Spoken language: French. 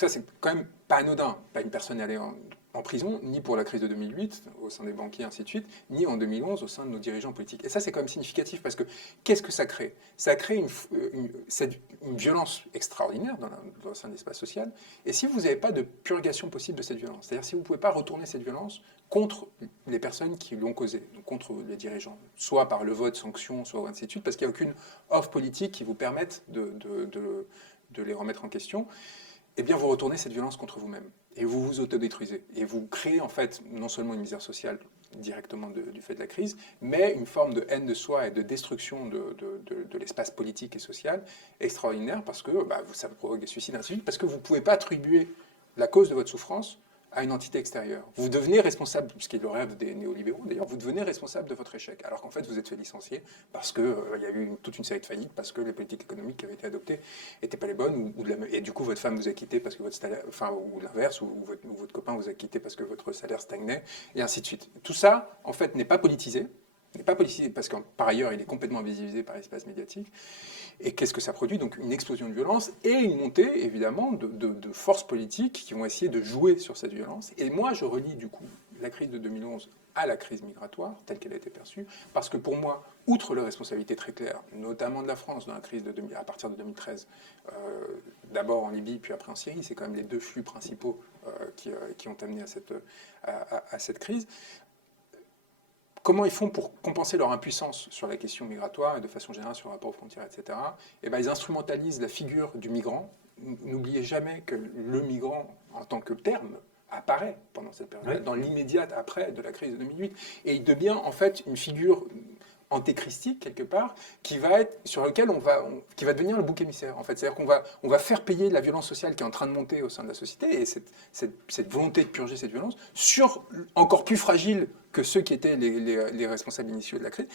Donc ça, c'est quand même pas anodin. Pas une personne allée en prison, ni pour la crise de 2008, au sein des banquiers, ainsi de suite, ni en 2011, au sein de nos dirigeants politiques. Et ça, c'est quand même significatif, parce que qu'est-ce que ça crée? Ça crée une violence extraordinaire dans sein de l'espace social. Et si vous n'avez pas de purgation possible de cette violence, c'est-à-dire si vous ne pouvez pas retourner cette violence contre les personnes qui l'ont causée, donc contre les dirigeants, soit par le vote, sanction, soit ainsi de suite, parce qu'il n'y a aucune offre politique qui vous permette de les remettre en question, eh bien vous retournez cette violence contre vous-même. Et vous vous autodétruisez. Et vous créez en fait non seulement une misère sociale directement du fait de la crise, mais une forme de haine de soi et de destruction de l'espace politique et social extraordinaire, parce que ça provoque des suicides, ainsi de suite, parce que vous ne pouvez pas attribuer la cause de votre souffrance à une entité extérieure. Vous devenez responsable, ce qui est le rêve des néolibéraux d'ailleurs, vous devenez responsable de votre échec, alors qu'en fait vous êtes fait licencier parce qu'il y a eu toute une série de faillites, parce que les politiques économiques qui avaient été adoptées n'étaient pas les bonnes, et du coup votre femme vous a quitté parce que votre salaire, enfin, ou l'inverse, ou votre copain vous a quitté parce que votre salaire stagnait, et ainsi de suite. Tout ça, en fait, n'est pas politisé, parce que par ailleurs il est complètement invisibilisé par l'espace médiatique. Et qu'est-ce que ça produit? Donc une explosion de violence et une montée, évidemment, de forces politiques qui vont essayer de jouer sur cette violence. Et moi, je relie du coup la crise de 2011 à la crise migratoire, telle qu'elle a été perçue, parce que pour moi, outre les responsabilités très claires, notamment de la France dans la crise à partir de 2013, d'abord en Libye, puis après en Syrie, c'est quand même les deux flux principaux qui ont amené à cette crise. Comment ils font pour compenser leur impuissance sur la question migratoire et de façon générale sur le rapport aux frontières, etc. Et ben, ils instrumentalisent la figure du migrant. N'oubliez jamais que le migrant, en tant que terme, apparaît pendant cette période, Oui. dans l'immédiate après de la crise de 2008. Et il devient en fait une figure antéchristique quelque part, sur lequel qui va devenir le bouc émissaire en fait. C'est-à-dire on va faire payer la violence sociale qui est en train de monter au sein de la société et cette volonté de purger cette violence sur encore plus fragile que ceux qui étaient les responsables initiaux de la crise.